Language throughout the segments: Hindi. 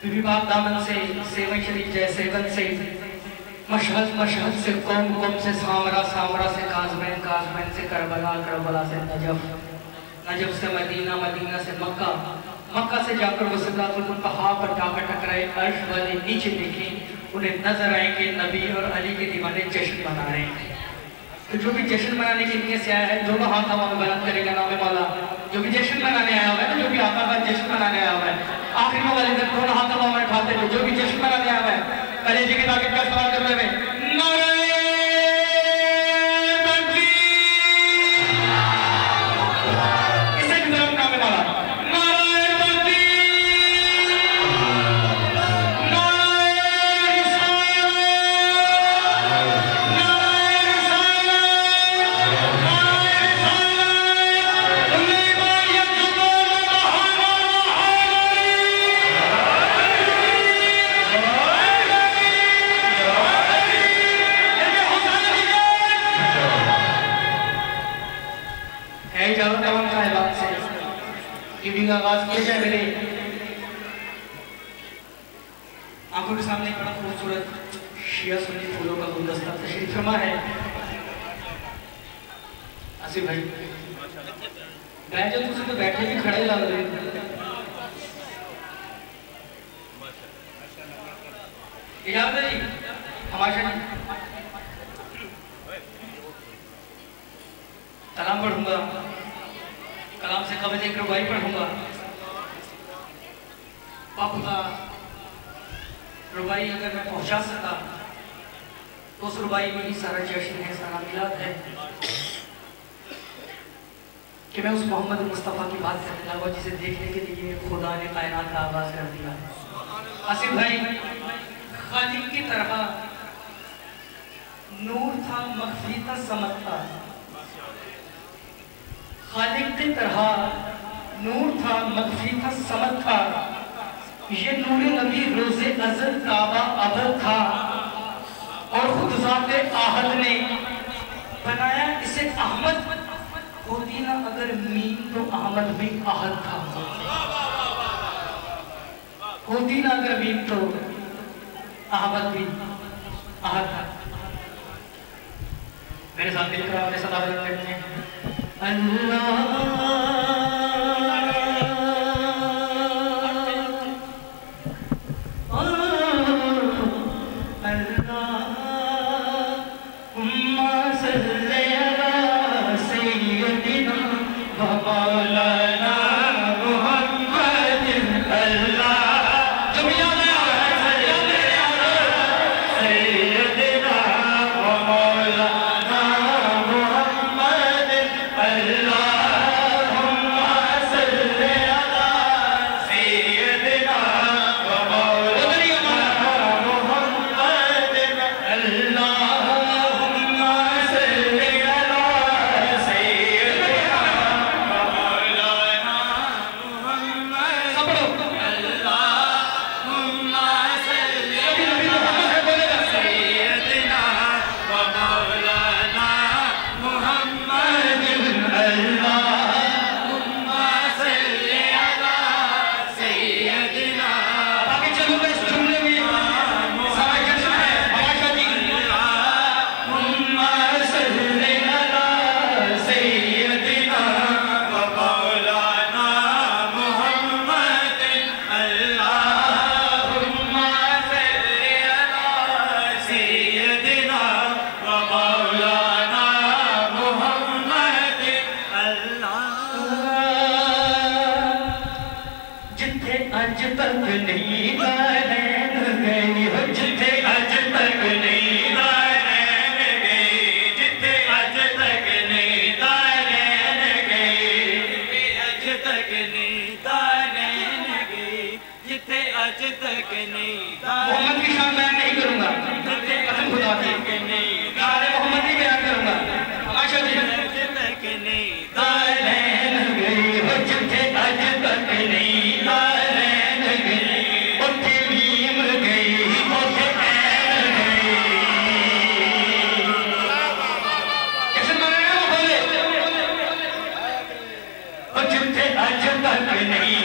बीबी पाक दामन से, सेवन शरीफ जय सेवन से, मशहद मशहद से, कौम कौम से, सामरा सामरा से, काजमैन काजमैन से, करबला करबला से, नजफ नजफ से मदीना, मदीना से मक्का, मक्का से जाकर वो सिदरातुल मुंतहा पर जाकर टकराए। अर्श वाले नीचे देखें, उन्हें नजर आए कि नबी और अली के दीवाने जश्न मना रहे हैं। तो जो भी जश्न मनाने की नीयत से आया है, दोनों हाथ हवा में बुलंद करेगा नाम मौला। जो भी जश्न मनाने आया हुआ है ना, जो भी आका का जश्न मनाने आया हुआ है, आखिरी वाले दिन दोनों हाथ हवा में उठाते हुए जो भी जश्न मनाने आया हुआ है, अली जी की ताकत का इस्तेमाल करते हुए आगाज किया जाए। मेरे आंखों के सामने बड़ा खूबसूरत शिया सुन्नी फूलों का गुलदस्ता तशरीफ फरमा है। आसिफ भाई बैठ जाओ, तुझे तो बैठे भी खड़े लग रहे। इजाजत है जी, हमाशा कलाम पढ़ूंगा, कलाम से कविता एक रुबाई पढ़ूंगा। बापू का रुबाई अगर मैं पहुंचा सका तो उस रुबाई में ही सारा जश्न है, सारा मिलाद है कि मैं उस मोहम्मद मुस्तफ़ा की बात करने लगा जिसे देखने के लिए खुदा ने कायनात का आगाज कर दिया। आसिफ भाई, खालिक की तरह नूर था, मख्फी था, समत था। खालिक की तरह नूर था, मख्फी था, समत था। ये नूरे नबी रोज़े अज़ल काबा अबद था और खुद ज़ाते आहद ने बनाया इसे अहमद। होती ना अगर मीम तो अहमद भी आहद था। होती ना अगर मीम तो अहमद भी आहद था। मेरे साथ मिलकर आपने सदा करते हैं अल्लाह मोहम्मद की शान बयान नहीं करूंगा, कसम खुदा की शान मोहम्मद ही बयान करूंगा। आशा जी जिथे अज तक नहीं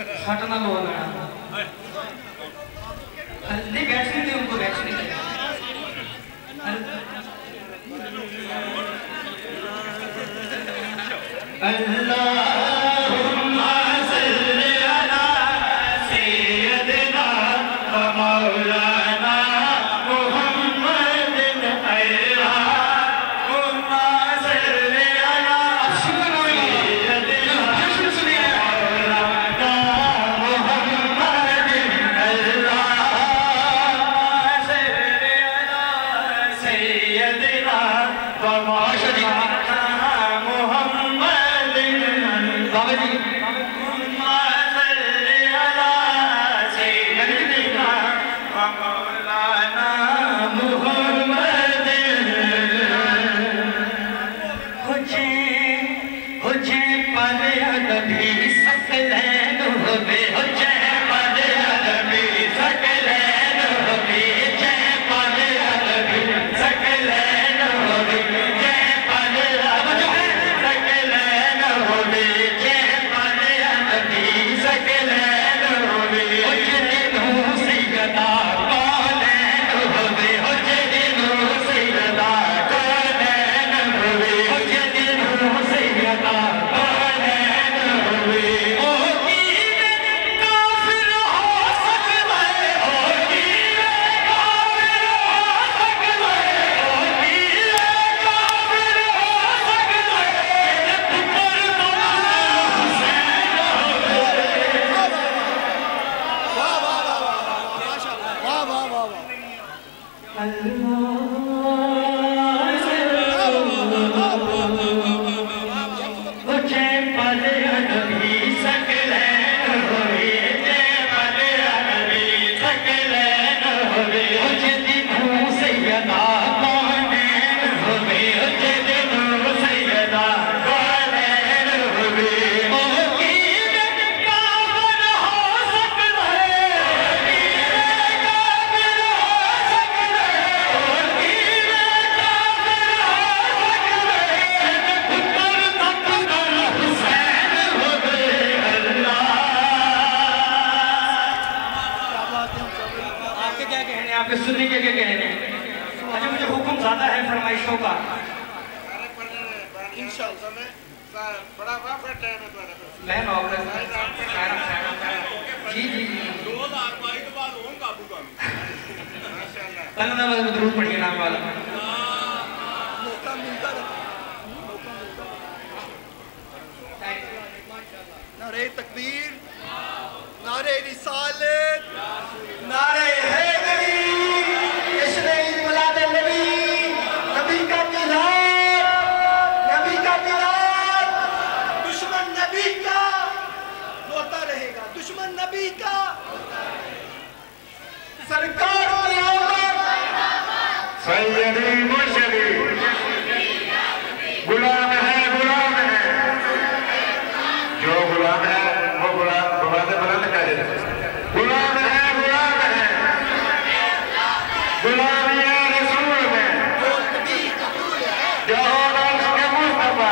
फटना बोलना नहीं बैठने दे उनको बैठने दे अल्लाहुम्मा सल्ली अला सय्यदिना व मौलाना मुहम्मदिन अल्लाहुम्मा सल्ली अला सय्यदिना मौलाना मुहम्मदिन अल्लाहुम्मा सल्ली अला सय्यदिना व मौलाना सुनने के क्या कहने अच्छा मुझे हुक्म ज्यादा है फरमाइशों का मैं नौकर जी जी जी जरूर पढ़िए नाम वाला नारे तकबीर नारे रिसालत नारे हैदरी दुश्मन नबी का सरकार सैयदी मुर्शदी गुलाम है जो गुलाम है वो गुलाम बुलंद कर देते गुलाम है गुलामिया रसूल में जो होगा उसके मुस्तफा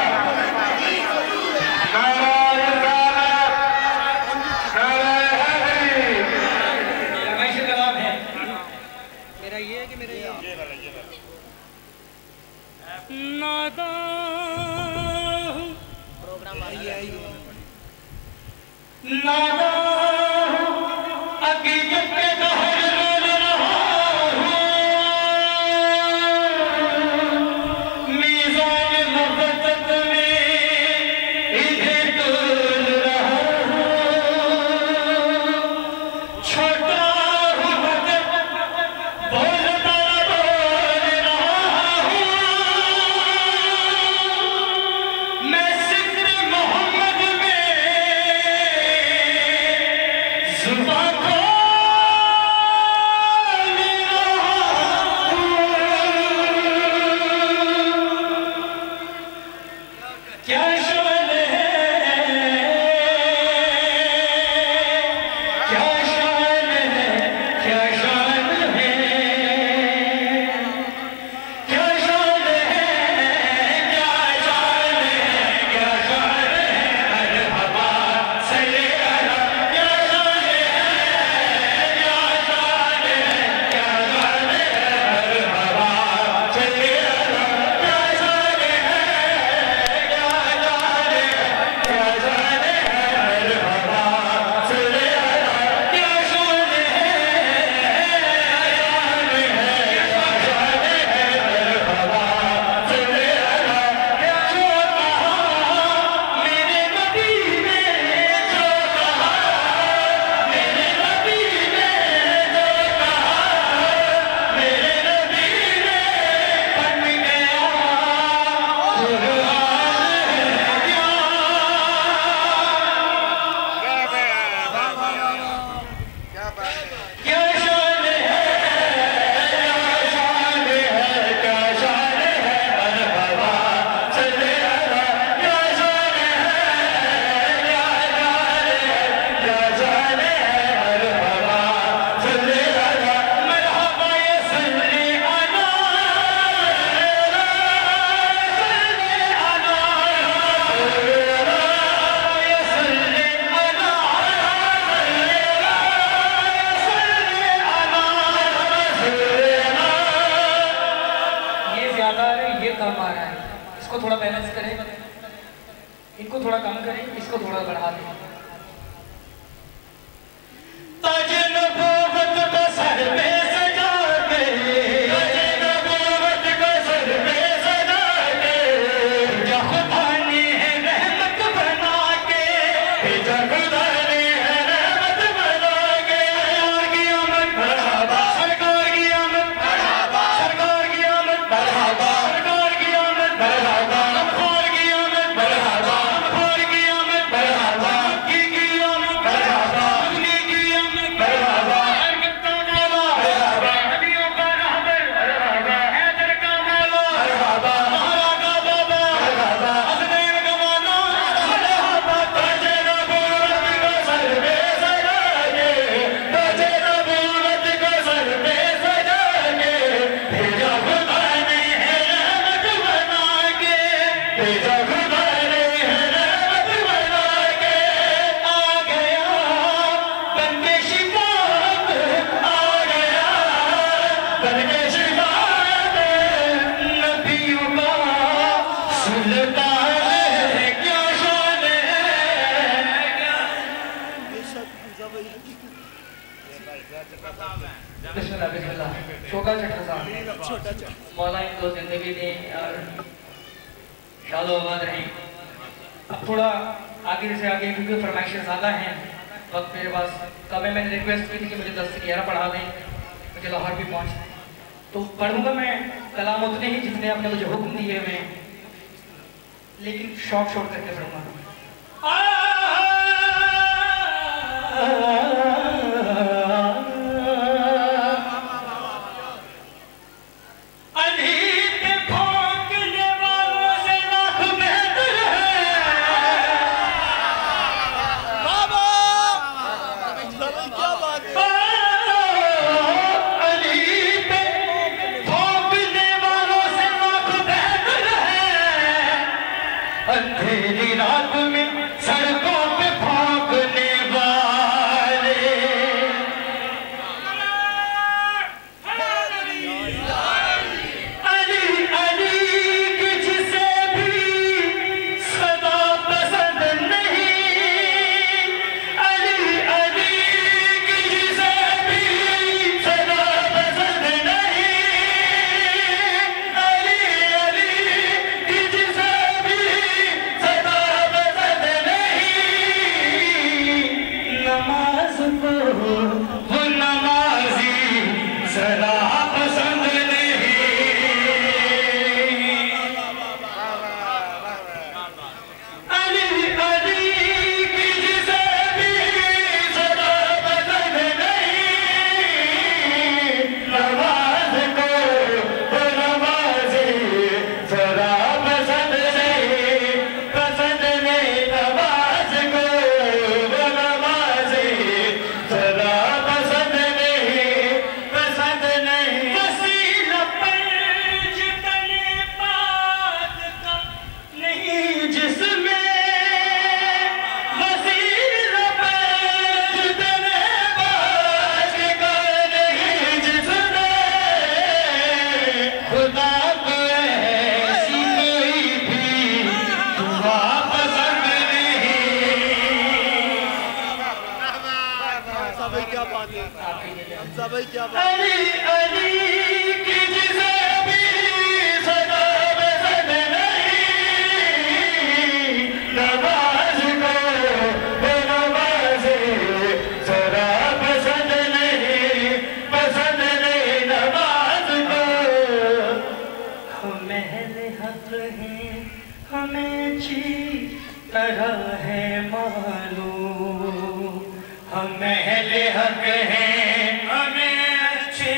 बिस्मिल्लाह बिस्मिल्लाह। छोटा चट्टा साहब, मौला इनको जिंदगी दें और शालो आबाद रहें। अब थोड़ा आगे से आगे क्योंकि फरमाइशें ज़्यादा हैं, वक्त मेरे पास कब मैंने रिक्वेस्ट की थी कि मुझे 10 से 11 पढ़ा दें, मुझे लाहौर भी पहुँचना है, तो पढ़ूंगा मैं कलाम उतने ही जितने आपने मुझे हुक्म दिए हुए, लेकिन शॉर्ट शॉर्ट करके पढ़ूंगा। अंधेरी रात में सड़कों पे भागने वाले अली अली की जिसे भी सदा पसंद नहीं, अली अली की जिसे भी सदा पसंद नहीं, अली अली की जिसे भी सदा पसंद नहीं, नमाज को वो नमाजी सदा पसंद नहीं, अली अली की जिसे भी सदा पसंद नहीं, नमाज को वो नमाजी सदा पसंद नहीं, पसंद नहीं, नमाज को वो नमाजी सदा पसंद नहीं, पसंद नहीं। वसीला पंज तने पाक का नहीं जिसमें, वसीला पंज तने पाक का नहीं जिसमें, खुदा को ऐसी कोई भी दुआ पसंद नहीं। भाई क्या बात है, हमजा भाई क्या बात है। अली अली की जिसे भी सदा पसंद नहीं, नमाज को वो नमाज़े सदा पसंद नहीं, पसंद नहीं, नमाज को हम अहले हक हैं, हमें अच्छी तरह है मालूम, हम अहले हक हैं, हमें अच्छी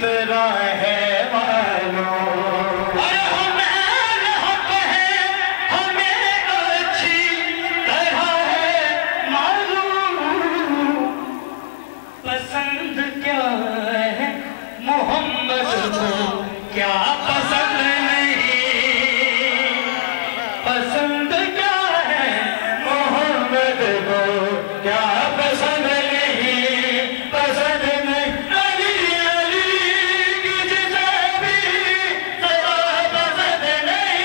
तरह है मालूम, अरे हम अहले हक हैं, हमें अच्छी तरह है मालूम, पसंद क्या है मोहम्मद को क्या पसंद नहीं, पसंद क्या है मोहम्मद को क्या पसंद नहीं, पसंद नहीं, अली अली की जिसे भी सदा पसंद नहीं,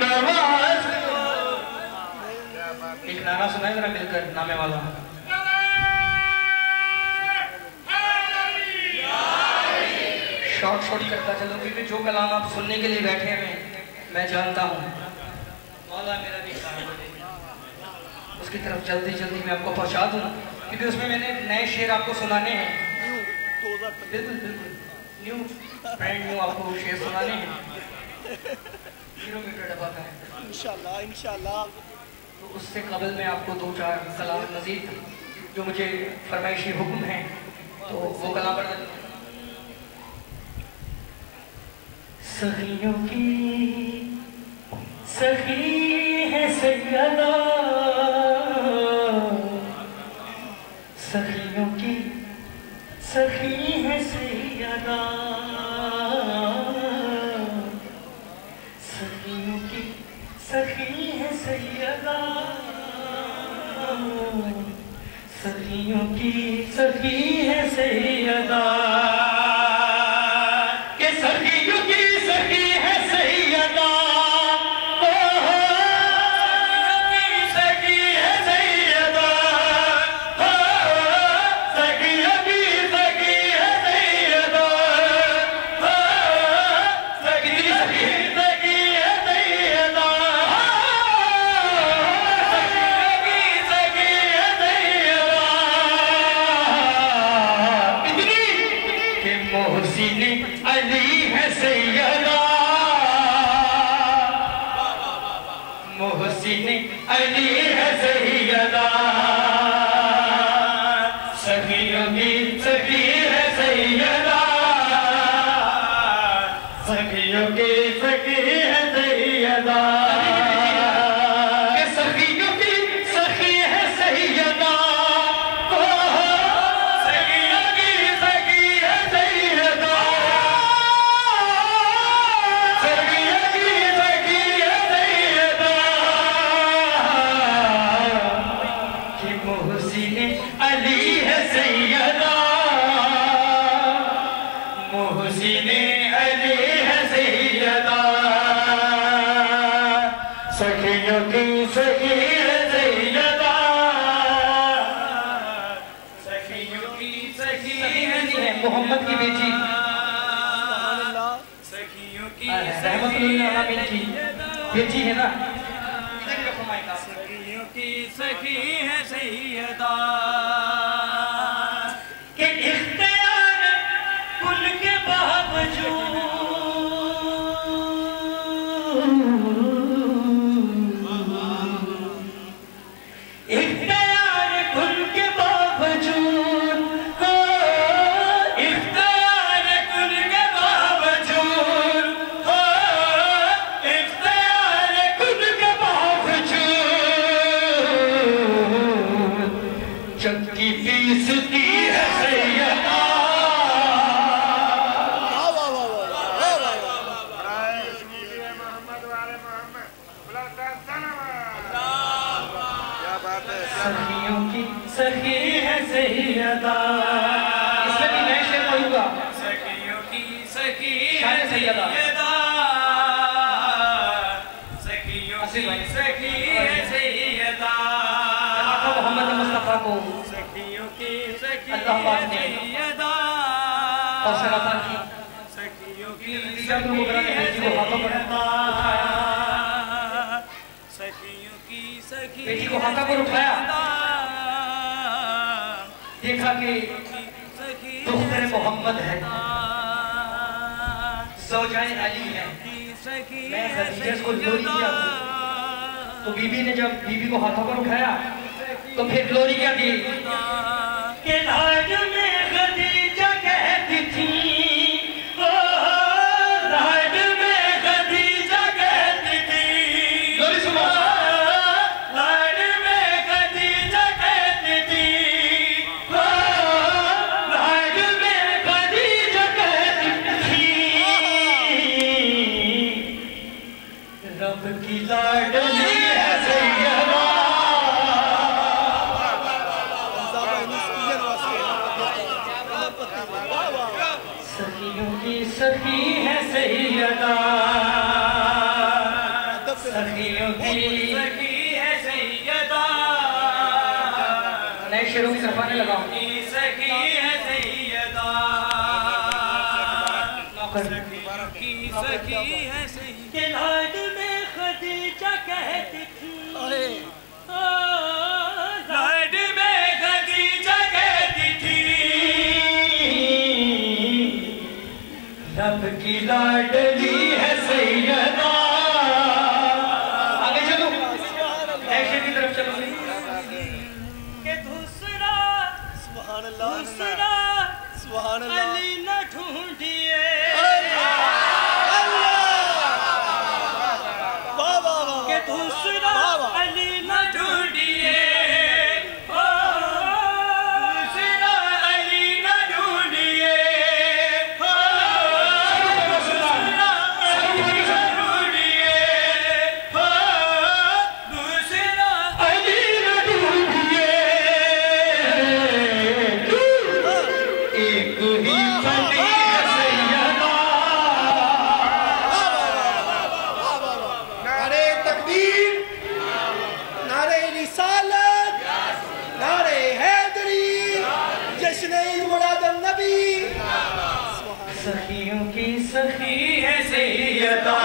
नमाज एक नारा सुनाए जरा मिलकर नामे वाला। शॉर्ट शॉर्ट करता चलूं क्योंकि जो कलाम आप सुनने के लिए बैठे हैं मैं जानता हूँ, मौला मेरा भी साथ दे, उसकी तरफ जल्दी जल्दी मैं आपको पहुँचा दूँ, क्योंकि उसमें मैंने नए शेर आपको सुनाने हैं, बिल्कुल बिल्कुल न्यू ब्रांड न्यू आपको शेर सुनाने हैं, 0 मीटर डब्बा का है, इंशाल्लाह इंशाल्लाह। तो उससे कबल में आपको 2-4 कलाम मजीद जो मुझे फरमाइशी हुक्म है तो वो कलाम पढ़ देता हूँ। सखियों की सखी है सैयदा, सखियों की सखी है सैयदा, सखियों की सखी है सैयदा, सखियों की सखी है सैयदा, के सखियों की सखी है सैयदा, सखी है सैयदा, अली है सैयदा, सखियों की सखी है सैयदा, सखियों की सखी है सैयदा, सखियों की सखी है सैयदा, सखियों की सखी है सैयदा, सखियों की सखी है सैयदा, कि मोहसिन अली है सैयदा, मोहसिन अली है सैयदा, सखियों की सखी है सैयदा, सखियों की सखी है मोहम्मद की बेटी, सखियों की रहमतुल्लाह की बेटी है ना, सखियों की सखी है सैयदा, के इख्तियार कुल के बावजूद, इख्तियार कुल के बावजूद, इख्तियार कुल के बावजूद, इख्तियार कुल के बावजूद, चक्की पीसती है सैयदा, सखियों की सखी है सैयदा, इसमें भी नए शेर पढ़ूंगा, सखियों की सखी है सैयदा, सखियों की सखी है सैयदा, मोहम्मद मुस्तफा को सखियों की सखी अल्लाह पाक ने और सराता की सखियों की सखी है सैयदा, सखियों की सखी बेटी को हाथा पर उठाया, देखा कि दुख्तर मोहम्मद है, ज़ौजाए अली है, मैं खदीजा को लोरी किया, तो बीबी ने जब बीबी को हाथों पर उठाया तो फिर लोरी क्या दी कि लाड में खदीजा कहती थी, लाड में खदीजा कहती थी, लोरी सुनो, लाड में खदीजा कहती थी, लाड में खदीजा कहती थी, रब की लाडली है सैयदा, सखियों की सखी है सैयदा, सखियों की सखी है सैयदा, नए शेरों की सरफाने लगाओ, सखी है सैयदा, की सखी है सैयदा, लाड में खदीजा कहती थी, लाड में खदीजा कहती थी, रब की लाडली है सैयदा, आगे चलो, एक्शन की तरफ चलो, के दूसरा सुभान अल्लाह, दूसरा सुभान अल्लाह, अली न ढूंढिए, के दूसरा अली न ढूंढिए, दूसरा अली न ढूंढिए, दूसरा अली न ढूंढिए, दूसरा अली न ढूंढिए, एक ही बनी है सैयदा, नारे तकबीर, नारे रिसालत, नारे हैदरी, जश्न मुराद नबी, सखियों की सखी है सैयदा,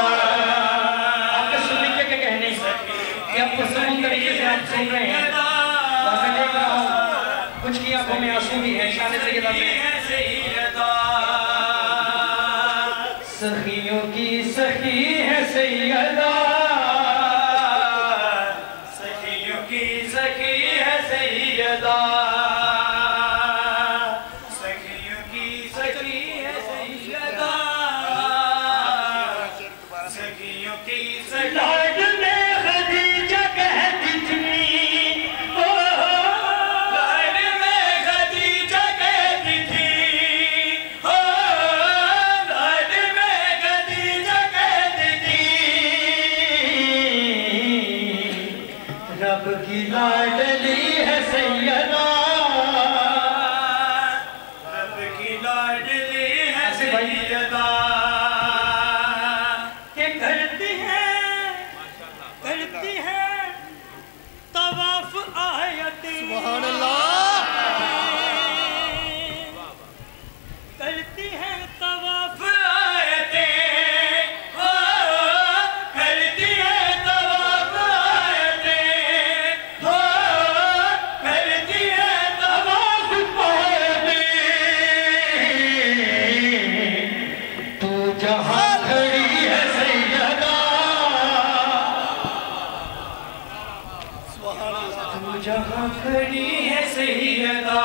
आपके सुनने के कहने कि आप पुरसकून तरीके से आप सुन रहे हैं, मैं देख रहा हूँ कुछ की आंखों में आंसू भी है, शान सैयदा में, सखियों की सखी है सैयदा, सखी है सैयदा, सखियों की सखी है सैयदा, सखियों की सखी जहाँ खड़ी है सैयदा,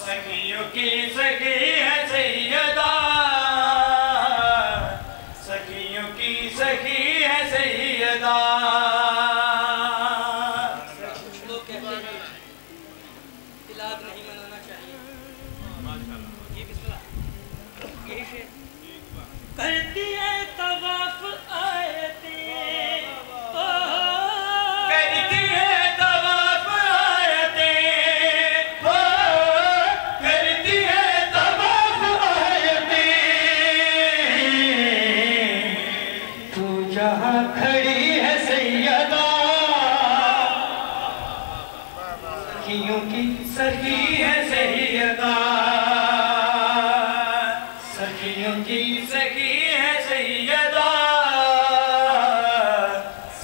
सखियों की सखी है सैयदा, सखियों की सखी है सैयदा। लोग कहते हैं मिलाद नहीं मनाना चाहिए, ये बिस्मिल्लाह यही शेर करती है तवाफ आयते, सखी है सैयदा, सखियों की सखी है सैयदा,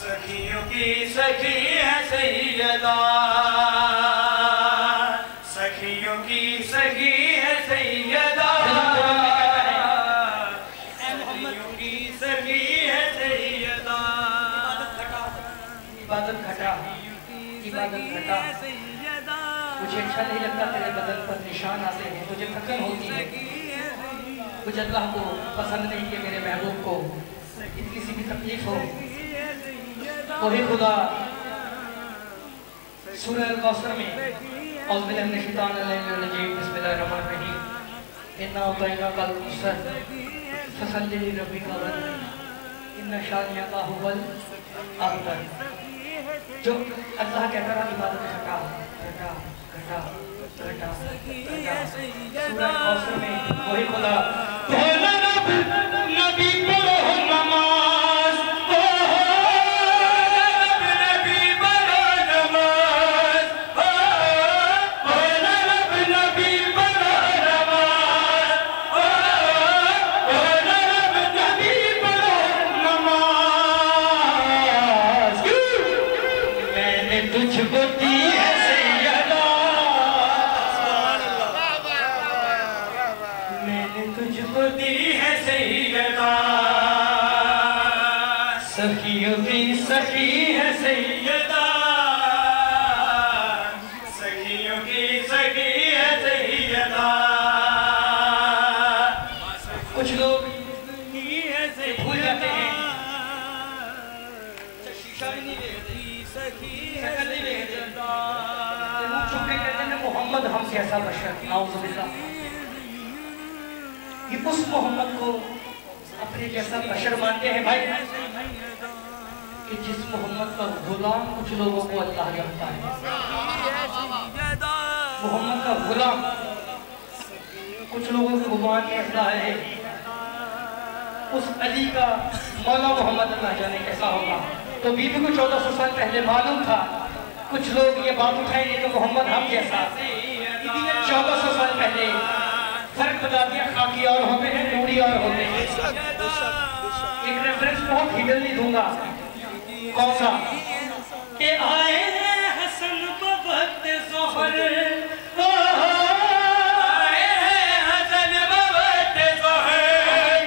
सखियों की सखी है सैयदा, सखियों की सखी है सैयदा, सखियों की सखी है सैयदा। इबादत घटा, इबादत घटा, मुझे अच्छा नहीं लगता तेरे बदन पर निशान आते हैं, मुझे थकन होती है, कुछ अल्लाह को पसंद नहीं कि मेरे महबूब को इतनी सी भी तकलीफ हो। वही खुदा सूरह अल-कौसर में औज़ बिल्लाहि मिनश शैतानिर रजीम बिस्मिल्लाहिर्रहमानिर्रहीम इन्ना अतैनाकल कौसर फसल्लि लिरब्बिका वन्हर इन्ना शानिअका हुवल अबतर। जो अल्लाह कहता रहा इबादत घटा घटा घटा घटा घटा, सूरह कौसर में वही खुदा नबी पढ़ो नमाज, नबी पढ़ो नमाज, नबी पढ़ो नमाज, नबी पढ़ो नमाज। मैंने तुझको दी है सैयदा, मैंने तुझको दी है सैयदा, सखियों की सखी है सैयदा, सखियों की सखी है सैयदा। कुछ लोग भूल जाते हैं, शीशा भी नहीं देखते, शक्ल नहीं देखते, चुप के कहते हैं मोहम्मद हम जैसा बशर, नाउज़ुबिल्लाह। ये उस मोहम्मद को अपने जैसा बशर मानते हैं भाई कि जिस मोहम्मद का गुलाम कुछ लोगों को अल्लाह जानता है। मोहम्मद का गुलाम कुछ लोगों के गुमान में अल्लाह है, उस अली का मौला मोहम्मद अल्लाह जाने कैसा होगा। तो बीबी को 1400 साल पहले मालूम था, कुछ लोग ये बात उठाएंगे कि मोहम्मद हम जैसा। 1400 साल पहले फर्क बता दिया, खाकी और होते हैं, नूरी और होते हैं। एक रेफरेंस बहुत हिडनली दूंगा, कौन सा कि आए हसन बवक्त ज़ोहर, आए हसन बवक्त ज़ोहर,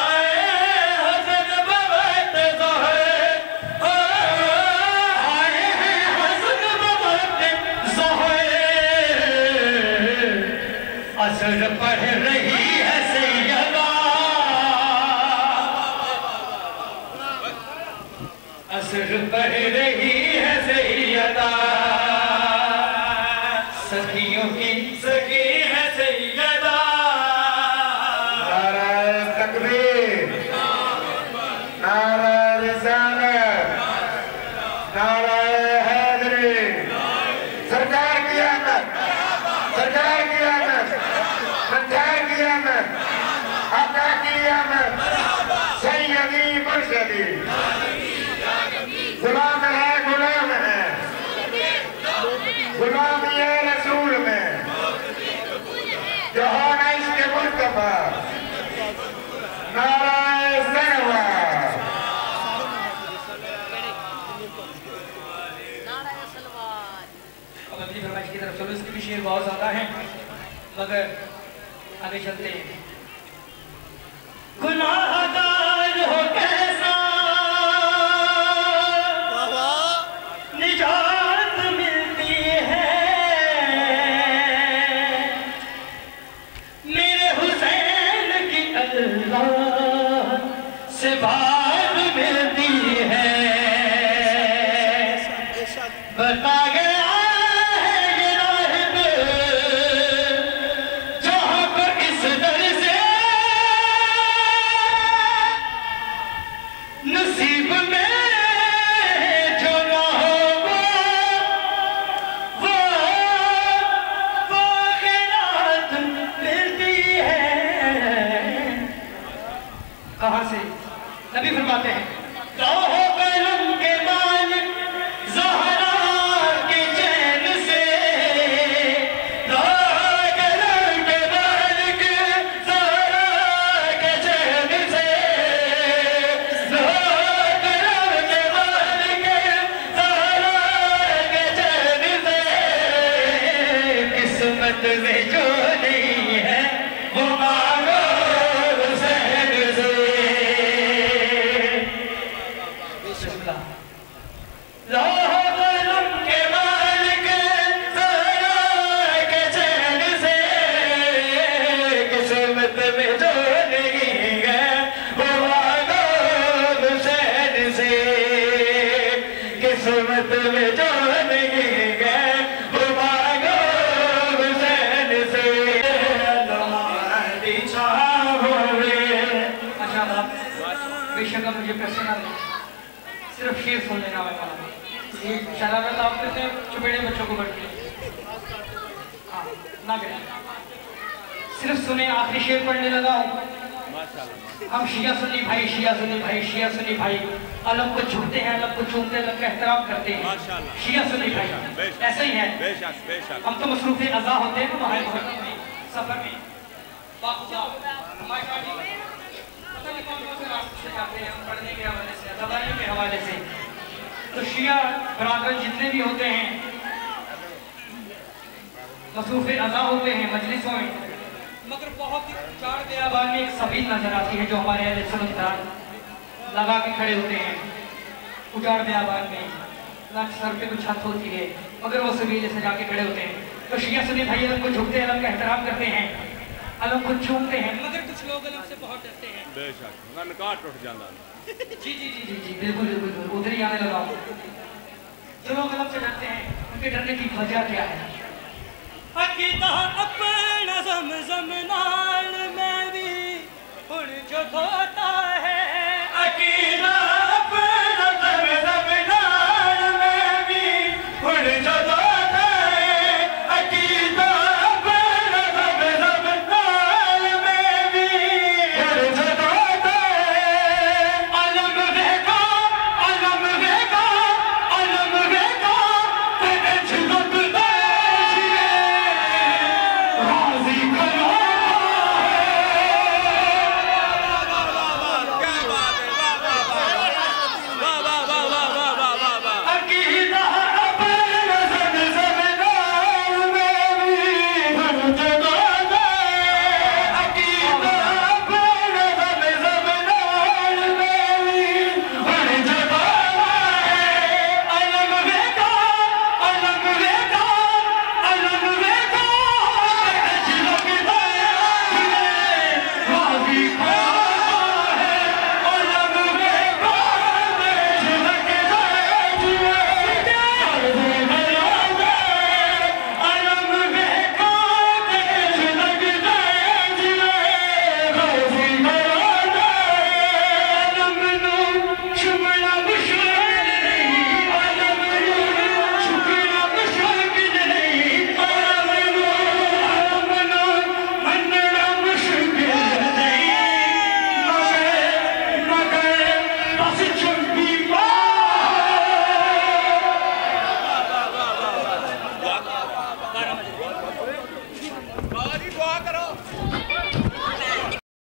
आए हसन बवक्त ज़ोहर, असर पढ़ रही है सैयदा, असर पढ़ रही है सैयदा, सखियों की सखी है सैयदा। नारा तकबीर, नारा रिसालत, नारा हैदरी, सरकार की आमद, सरकार की आमद, सरकार की आमद, आका की आमद, सैयदी मुर्शदी, गुलाम है, गुलाम है, गुलाम ये रसूल में जो होना इसके मुस्तफा। नाराए सरवा, अब अगली फरमाइश की तरफ चलो। इसके भी शेर बहुत ज्यादा है मगर आगे चलते हैं। गुनाहगार हो कैसा निजात मिलती है, मेरे हुसैन की अल्लाह से बात मिलती है। बता गया है ये राहिब जहाँ पर इस दर से नसीब में जो ना हो वो खैरात मिलती है। कहाँ से? नबी फरमाते हैं कहो कलम के मालिक ज़हरा के चैन से, कहो कलम के मालिक ज़हरा के चैन से, कहो कलम के मालिक ज़हरा के चैन से, किस्मत में जो नहीं है वो मांगो हुसैन से। लौह कलम के मालिक ज़हरा के चैन से, किस्मत में जो नहीं है वो मांगो हुसैन से, किस्मत में जो नहीं है वो मांगो हुसैन से। माशाअल्लाह, बेशक मुझे प्रश्न सिर्फ शेर सुन लेना है। ये शरारत आप करते हैं चुपेड़े बच्चों को बढ़ते हाँ ना करें, सिर्फ सुने। आखिरी शेर पढ़ने लगा हूँ। हम शिया सुन्नी भाई, शिया सुन्नी भाई, शिया सुन्नी भाई अलग को झुकते हैं, अलग को चूमते हैं, अलग का एहतराम करते हैं। शिया सुन्नी भाई ऐसे ही है। हम तो मसरूफ अज़ा होते हैं वहाँ सफर में पढ़ने के हवाले से, अज़ादारियों के हवाले से। तो शिया बरादर जितने भी होते हैं मसरूफ़ अज़ा होते हैं मजलिसों में, मगर बहुत ही चार बेआबान में एक सबील नजर आती है जो हमारे अहले सुन्नत लगा के खड़े होते हैं उजाड़ बेआबान में, ना सर पे कुछ छत होती है मगर वो सबील से जाके खड़े होते हैं। तो शिया सुन्नी भाई अलग को झुकते हैं, अलग का एहतराम करते हैं, अलग को चूमते हैं, मगर कुछ लोग अलग से बहुत डरते हैं। बेशक ननकाट उठ जाता। जी जी जी जी जी बिल्कुल बिल्कुल उधर ही आने लगा। जो लोग अलग से डरते हैं उनके डरने की वजह क्या है? अकीदा अपना ज़म-ज़म ना